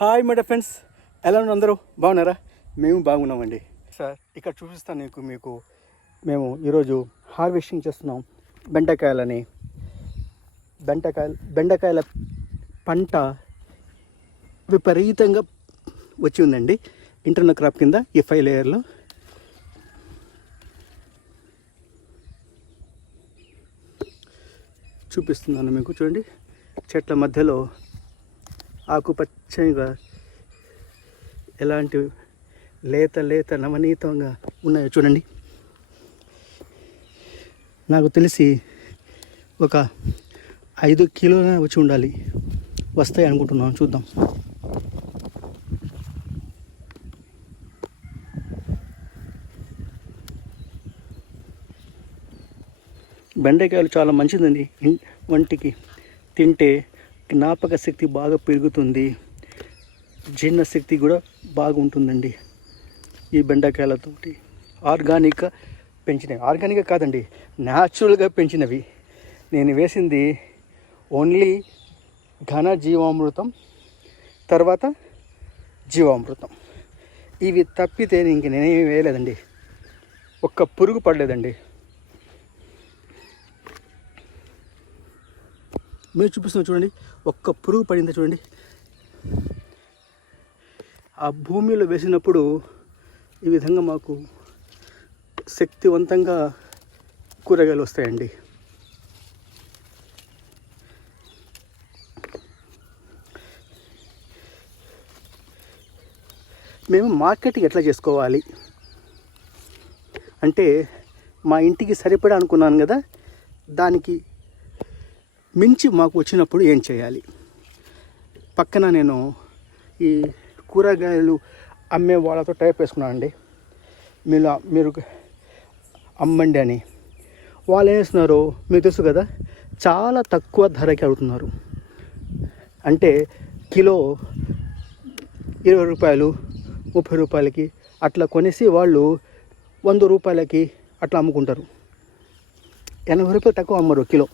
Hi my friends, ఎలా ఉన్నారు అందరూ? బాగున్నారా? మేము బాగున్నామండి సార్. ఇక్కడ చూపిస్తాను మీకు మేము ఈరోజు హార్వెస్టింగ్ చేస్తున్నాం బెండకాయల పంట విపరీతంగా వచ్చి ఉందండి. ఇంటర్నల్ క్రాప్ కింద ఈ 5 లేయర్లో చూపిస్తున్నాను మీకు. చూడండి, చెట్ల మధ్యలో ఆకుపచ్చగా ఎలాంటి లేత నవనీతంగా ఉన్నాయో చూడండి. నాకు తెలిసి ఒక 5 కిలోల వచ్చి ఉండాలి. వస్తాయి అనుకుంటున్నాను, చూద్దాం. బెండకాయలు చాలా మంచిదండి వంటికి. తింటే జ్ఞాపక శక్తి బాగా పెరుగుతుంది, జీర్ణశక్తి కూడా బాగుంటుందండి. ఈ బెండకాయలతోటి ఆర్గానిక్గా పెంచినవి, ఆర్గానిక్గా కాదండి, న్యాచురల్గా పెంచినవి. నేను వేసింది ఓన్లీ ఘన జీవామృతం, తర్వాత జీవామృతం. ఇవి తప్పితే ఇంక నేనేమి వేయలేదండి. ఒక్క పురుగు పడలేదండి. మీరు చూపిస్తున్నా చూడండి, ఒక్క పురుగు పడింది చూడండి. ఆ భూమిలో వేసినప్పుడు ఈ విధంగా మాకు శక్తివంతంగా కూరగాయలు వస్తాయండి. మేము మార్కెటింగ్ ఎట్లా చేసుకోవాలి అంటే, మా ఇంటికి సరిపడా అనుకున్నాను కదా, దానికి మించి మాకు వచ్చినప్పుడు ఏం చేయాలి? పక్కన నేను ఈ కూరగాయలు అమ్మే వాళ్ళతో టైప్ వేసుకున్నానండి. మీరు అమ్మండి అని. వాళ్ళు ఏం చేస్తున్నారు మీకు తెలుసు కదా, చాలా తక్కువ ధరకి అడుగుతున్నారు. అంటే కిలో 20 రూపాయలు 30 రూపాయలకి అట్లా కొనేసి వాళ్ళు 100 రూపాయలకి అట్లా అమ్ముకుంటారు. 80 రూపాయలు తక్కువ అమ్మరు కిలో.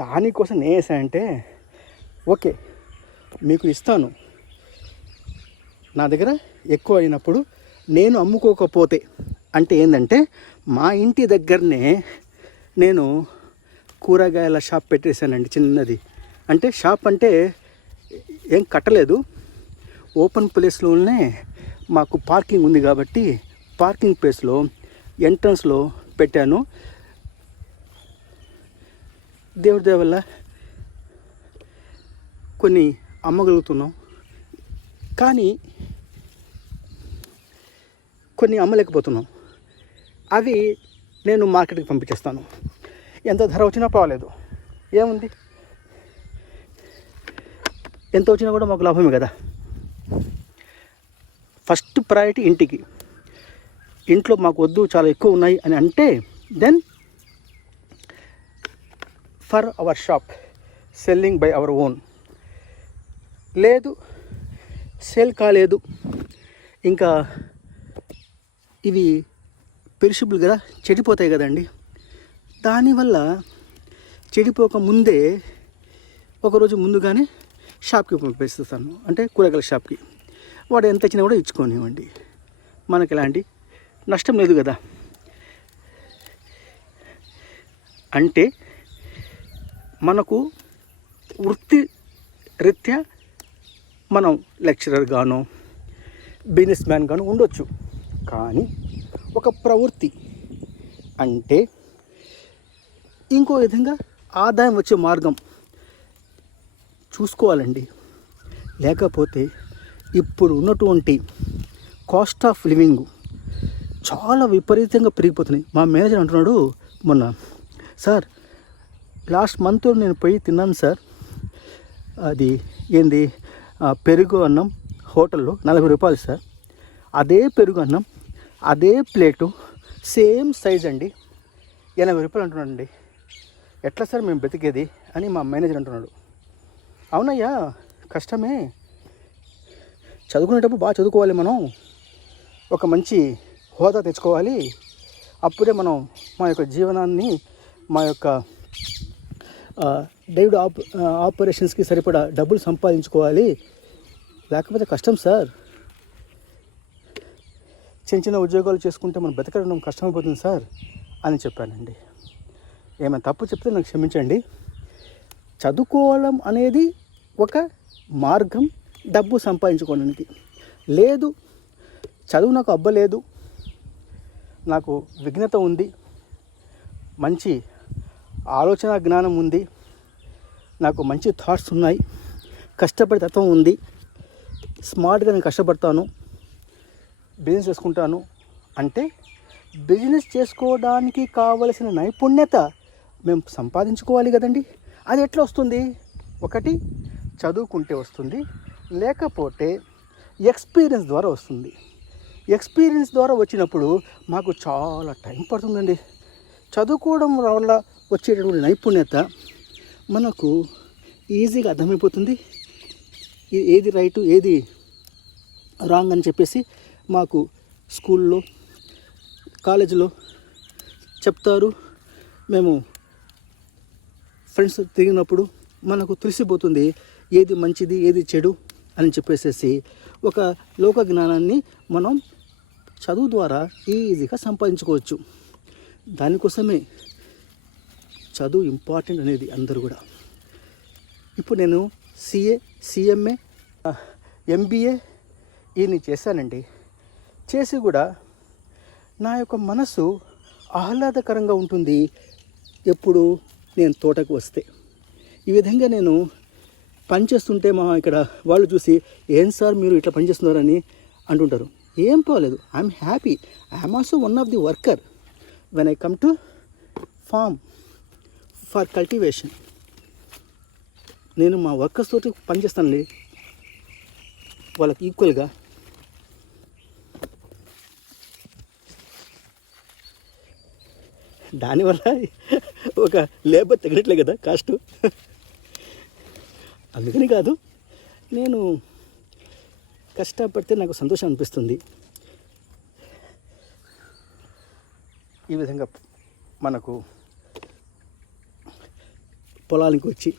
దానికోసం నేను వేసానంటే, ఓకే మీకు ఇస్తాను, నా దగ్గర ఎక్కువ అయినప్పుడు నేను అమ్ముకోకపోతే అంటే ఏంటంటే, మా ఇంటి దగ్గరనే నేను కూరగాయల షాప్ పెట్టేశానండి, చిన్నది. అంటే షాప్ అంటే ఏం కట్టలేదు, ఓపెన్ ప్లేస్లోనే మాకు పార్కింగ్ ఉంది కాబట్టి పార్కింగ్ ప్లేస్లో ఎంట్రన్స్లో పెట్టాను. దేవుడి దయ వల్ల కొన్ని అమ్మగలుగుతున్నాం, కానీ కొన్ని అమ్మలేకపోతున్నాం. అవి నేను మార్కెట్కి పంపించేస్తాను. ఎంత ధర వచ్చినా పర్వాలేదు, ఏముంది, ఎంత వచ్చినా కూడా మాకు లాభమే కదా. ఫస్ట్ ప్రయారిటీ ఇంటికి. ఇంట్లో మాకు వద్దు, చాలా ఎక్కువ ఉన్నాయి అని అంటే, then for our shop, selling by our own. లేదు, సేల్ కాలేదు, ఇంకా ఇవి పెరిషబుల్ కదా, చెడిపోతాయి కదండి. దానివల్ల చెడిపోక ముందే ఒకరోజు ముందుగానే షాప్కి పంపిస్తాను, అంటే కూరగాయల షాప్కి. వాడు ఎంత ఇచ్చినా కూడా ఇచ్చుకోనివ్వండి, మనకి ఎలాంటి నష్టం లేదు కదా. అంటే మనకు వృత్తి రీత్యా మనం లెక్చరర్ గానో బిజినెస్ మ్యాన్ గానో ఉండొచ్చు, కానీ ఒక ప్రవృత్తి అంటే ఇంకో విధంగా ఆదాయం వచ్చే మార్గం చూసుకోవాలండి. లేకపోతే ఇప్పుడు ఉన్నటువంటి కాస్ట్ ఆఫ్ లివింగ్ చాలా విపరీతంగా పెరిగిపోతున్నాయి. మా మేనేజర్ అంటున్నాడు మొన్న, సార్ లాస్ట్ మంత్ నేను పోయి తిన్నాను సార్, అది ఏంది పెరుగు అన్నం హోటల్లో 40 రూపాయలు సార్. అదే పెరుగు అన్నం అదే ప్లేటు సేమ్ సైజ్ అండి 80 రూపాయలు అంటున్నాడండి. ఎట్లా సార్ మేము బ్రతికేది అని మా మేనేజర్ అంటున్నాడు. అవునయ్యా, కష్టమే, చదువుకునేటప్పుడు బాగా చదువుకోవాలి, మనం ఒక మంచి హోదా తెచ్చుకోవాలి, అప్పుడే మనం మా యొక్క జీవనాన్ని, మా యొక్క డైవిడ్ ఆపరేషన్స్కి సరిపడా డబ్బులు సంపాదించుకోవాలి, లేకపోతే కష్టం సార్. చిన్న చిన్న ఉద్యోగాలు చేసుకుంటే మనం బతకడం కష్టమైపోతుంది సార్ అని చెప్పానండి. ఏమైనా తప్పు చెప్తే నాకు క్షమించండి. చదువుకోవడం అనేది ఒక మార్గం డబ్బు సంపాదించుకోవడానికి. లేదు, చదువు నాకు అబ్బలేదు, నాకు విఘ్నత ఉంది, మంచి ఆలోచన జ్ఞానం ఉంది, నాకు మంచి థాట్స్ ఉన్నాయి, కష్టపడే తత్వం ఉంది, స్మార్ట్గా నేను కష్టపడతాను, బిజినెస్ చేసుకుంటాను అంటే బిజినెస్ చేసుకోవడానికి కావలసిన నైపుణ్యత మేము సంపాదించుకోవాలి కదండి. అది ఎట్లా వస్తుంది? ఒకటి చదువుకుంటే వస్తుంది, లేకపోతే ఎక్స్పీరియన్స్ ద్వారా వస్తుంది. ఎక్స్పీరియన్స్ ద్వారా వచ్చినప్పుడు మాకు చాలా టైం పడుతుందండి. చదువుకోవడం వల్ల వచ్చేటటువంటి నైపుణ్యత మనకు ఈజీగా అర్థమైపోతుంది. ఏది రైటు ఏది రాంగ్ అని చెప్పేసి మాకు స్కూల్లో కాలేజీలో చెప్తారు. మేము ఫ్రెండ్స్ తిరిగినప్పుడు మనకు తెలిసిపోతుంది ఏది మంచిది ఏది చెడు అని చెప్పేసి ఒక లోక జ్ఞానాన్ని మనం చదువు ద్వారా ఈజీగా సంపాదించుకోవచ్చు. దానికోసమే చదువు ఇంపార్టెంట్ అనేది అందరూ కూడా. ఇప్పుడు నేను CA, CMA, MBA ఇవన్నీ చేశానండి. చేసి కూడా నా యొక్క మనసు ఆహ్లాదకరంగా ఉంటుంది ఎప్పుడు నేను తోటకు వస్తే. ఈ విధంగా నేను పనిచేస్తుంటే మా ఇక్కడ వాళ్ళు చూసి ఏం సార్ మీరు ఇట్లా పనిచేస్తున్నారని అంటుంటారు. ఏం పోలేదు, I'm happy. I'm also one of the worker when I come to farm for cultivation. నేను మా వర్కర్స్ తోటి పనిచేస్తానండి, వాళ్ళకి ఈక్వల్గా. దానివల్ల ఒక లేబర్ తగినట్లే కదా కాస్ట్. అందుకని కాదు, నేను కష్టపడితే నాకు సంతోషం అనిపిస్తుంది. ఈ విధంగా మనకు పొలానికి వచ్చి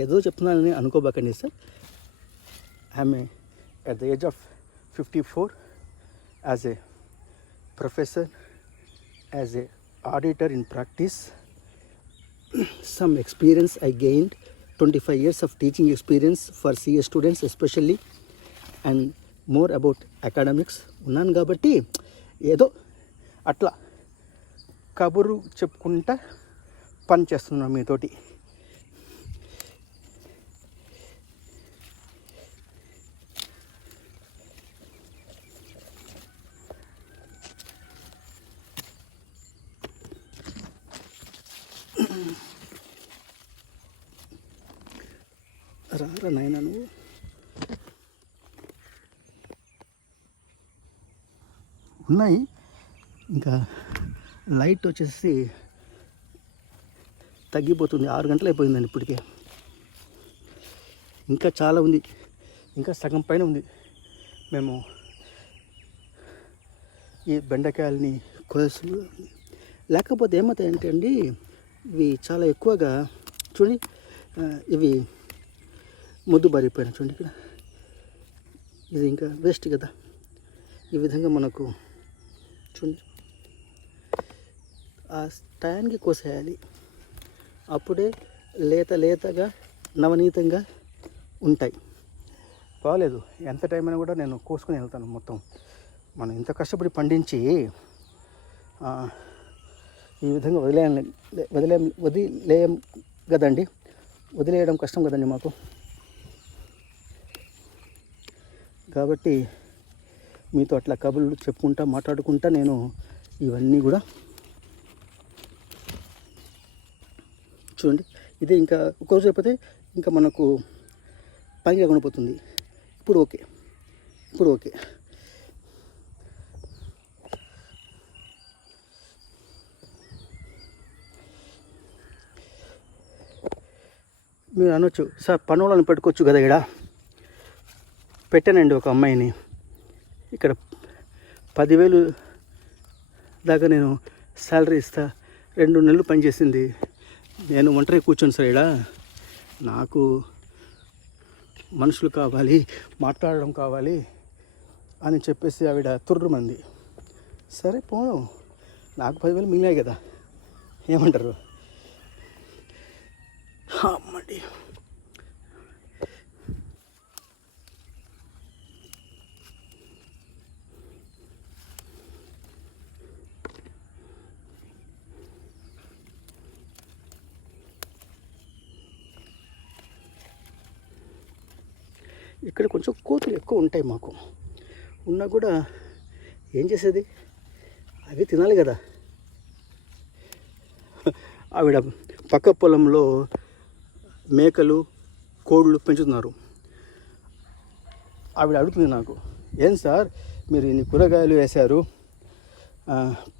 ఏదో చెప్తున్నానని అనుకోబాకండి sir. I'm at the age of 54 as a professor, as a auditor in practice. Some experience I gained, 25 years of teaching experience for CA students especially, and more about academics ఉన్నాను కాబట్టి ఏదో అట్లా కబురు చెప్పుకుంటా పని చేస్తున్నాను మీతోటి. రారా నాయనా నువ్వు. ఉన్నాయి ఇంకా లైట్ వచ్చేసి తగ్గిపోతుంది. 6 గంటలు అయిపోయిందండి ఇప్పటికే. ఇంకా చాలా ఉంది, ఇంకా సగం పైన ఉంది. మేము ఈ బెండకాయలని కోసు లేకపోతే ఏమవుతాయంటే అండి, ఇవి చాలా ఎక్కువగా చూడండి, ఇవి ముద్దు బారిపోయినా చూడండి ఇక్కడ. ఇది ఇంకా వేస్ట్ కదా. ఈ విధంగా మనకు చూడండి ఆ టయానికి కోసేయాలి, అప్పుడే లేతగా నవనీతంగా ఉంటాయి. బాగలేదు, ఎంత టైం అయినా కూడా నేను కోసుకొని వెళ్తాను మొత్తం. మనం ఇంత కష్టపడి పండించి ఈ విధంగా వదిలేయం కదండి, వదిలేయడం కష్టం కదండి మాకు. కాబట్టి మీతో అట్లా కబుర్లు చెప్పుకుంటా మాట్లాడుకుంటా నేను ఇవన్నీ కూడా చూడండి. ఇదే ఇంకా ఒక్కరోజు అయిపోతే ఇంకా మనకు పని లేకుండా పోతుంది. ఇప్పుడు ఓకే. మీరు అనొచ్చు, సార్ పనులను పెట్టుకోవచ్చు కదా. ఇక్కడ పెట్టానండి ఒక అమ్మాయిని. ఇక్కడ 10,000 దాకా నేను శాలరీ ఇస్తా, 2 నెలలు పనిచేసింది. నేను ఒంటరి కూర్చొని సరేడా, నాకు మనుషులు కావాలి, మాట్లాడడం కావాలి అని చెప్పేసి ఆవిడ తుర్రుమంది. సరే పోను, నాకు 10,000 మిగిలాయి కదా, ఏమంటారు. అమ్మడి ఇక్కడ కొంచెం కోతులు ఎక్కువ ఉంటాయి మాకు. ఉన్నా కూడా ఏం చేసేది, అవి తినాలి కదా. ఆవిడ పక్క పొలంలో మేకలు కోళ్ళు పెంచుతున్నారు. ఆవిడ అడుగుతుంది నాకు, ఏం సార్ మీరు ఇన్ని కూరగాయలు వేశారు,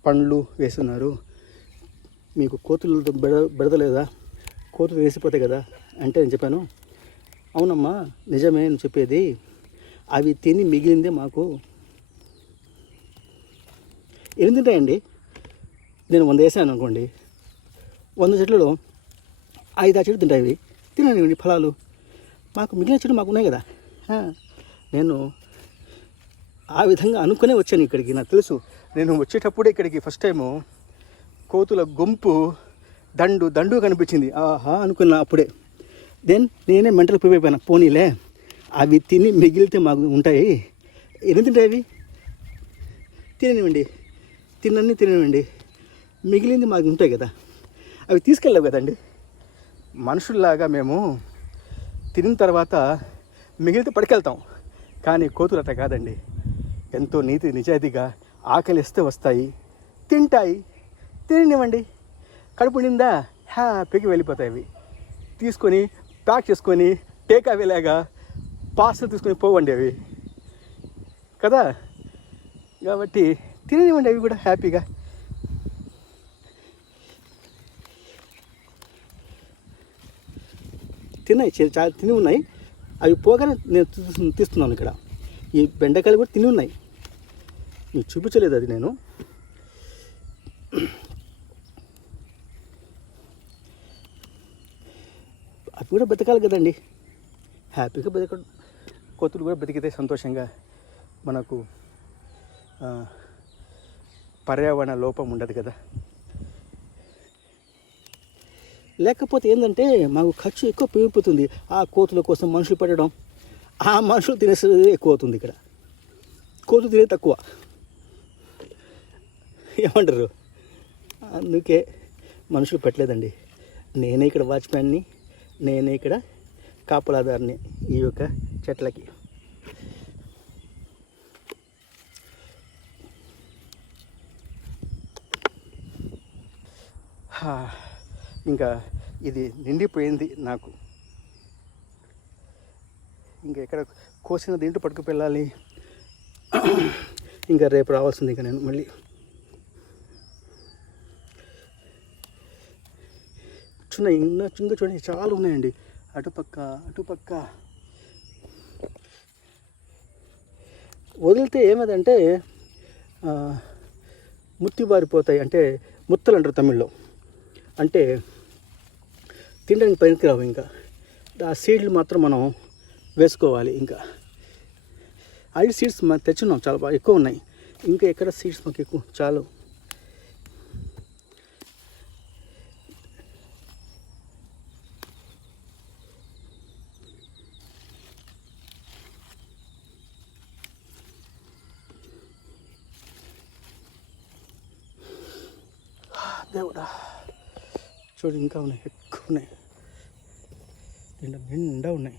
పండ్లు వేస్తున్నారు, మీకు కోతులు బెడదలేదా, కోతులు వేసిపోతాయి కదా అంటే నేను చెప్పాను, అవునమ్మా నిజమే నేను చెప్పేది, అవి తిని మిగిలిందే మాకు. ఎన్ని తింటాయండి, నేను 100 వేసాను అనుకోండి, 100 చెట్లలో 5 చెట్లు తింటాయి. ఇవి తినండి ఫలాలు, మాకు మిగిలిన చెట్లు మాకు ఉన్నాయి కదా. నేను ఆ విధంగా అనుకునే వచ్చాను ఇక్కడికి. నాకు తెలుసు, నేను వచ్చేటప్పుడే ఇక్కడికి ఫస్ట్ టైము కోతుల గుంపు దండు కనిపించింది. ఆహా అనుకున్నా అప్పుడే. దెన్ నేనే మెంటల్ ప్రిపేర్ అయిపోయాను, పోనీలే అవి తిని మిగిలితే మాకు ఉంటాయి, ఎన్ని తింటాయి అవి, తిననివ్వండి, మిగిలింది మాకు ఉంటాయి కదా, అవి తీసుకెళ్ళావు కదండి. మనుషుల్లాగా మేము తినిన తర్వాత మిగిలితే పట్టుకెళ్తాం, కానీ కోతులు అట్లా కాదండి. ఎంతో నీతి నిజాయితీగా ఆకలిస్తే వస్తాయి, తింటాయి, తిననివ్వండి, కడుపు నిందా హ్యాపీగా వెళ్ళిపోతాయి. అవి తీసుకొని ప్యాక్ చేసుకొని టేక్ అవేలాగా పార్సల్ తీసుకొని పోవండి అవి కదా. కాబట్టి తిననివ్వండి అవి కూడా హ్యాపీగా. చాలా తిని ఉన్నాయి, అవి పోగానే నేను తీస్తున్నాను. ఇక్కడ ఈ బెండకాయలు కూడా తిని ఉన్నాయి, మీకు చూపించలేదు అది నేను. అవి కూడా బతకాలి కదండి, హ్యాపీగా బతకడం. కోతులు కూడా బతికితే సంతోషంగా మనకు పర్యావరణ లోపం ఉండదు కదా. లేకపోతే ఏంటంటే మాకు ఖర్చు ఎక్కువ పెరిగిపోతుంది. ఆ కోతుల కోసం మనుషులు పెట్టడం, ఆ మనుషులు తినేసేది ఎక్కువ అవుతుంది. ఇక్కడ కోతులు తినేది తక్కువ, ఏమంటారు. అందుకే మనుషులు పెట్టలేదండి. నేనే ఇక్కడ వాచ్మ్యాన్ని, నేనే ఇక్కడ కాపలాదారిని ఈ యొక్క చెట్లకి. ఇంకా ఇది నిండిపోయింది నాకు. ఇంకా ఎక్కడ కోసిన దీంట్లో పట్టుకుపెళ్ళాలి. ఇంకా రేపు రావాల్సింది ఇంకా నేను మళ్ళీ. ఇంకా చూడండి చాలా ఉన్నాయండి, అటుపక్క వదిలితే ఏమదంటే ముత్తిబారిపోతాయి. అంటే ముత్తలు అంటారు తమిళ్లో, అంటే తినడానికి పనికిరావు. ఇంకా ఆ సీడ్లు మాత్రం మనం వేసుకోవాలి. ఇంకా అవి సీడ్స్ మనం తెచ్చున్నాం, చాలా బాగా ఎక్కువ ఉన్నాయి. ఇంకా ఎక్కడ సీడ్స్ మాకు ఎక్కువ చాలు. దేవుడా చూడు, ఇంకా ఉన్నాయి, ఎక్కువ ఉన్నాయి, నిండా ఉన్నాయి.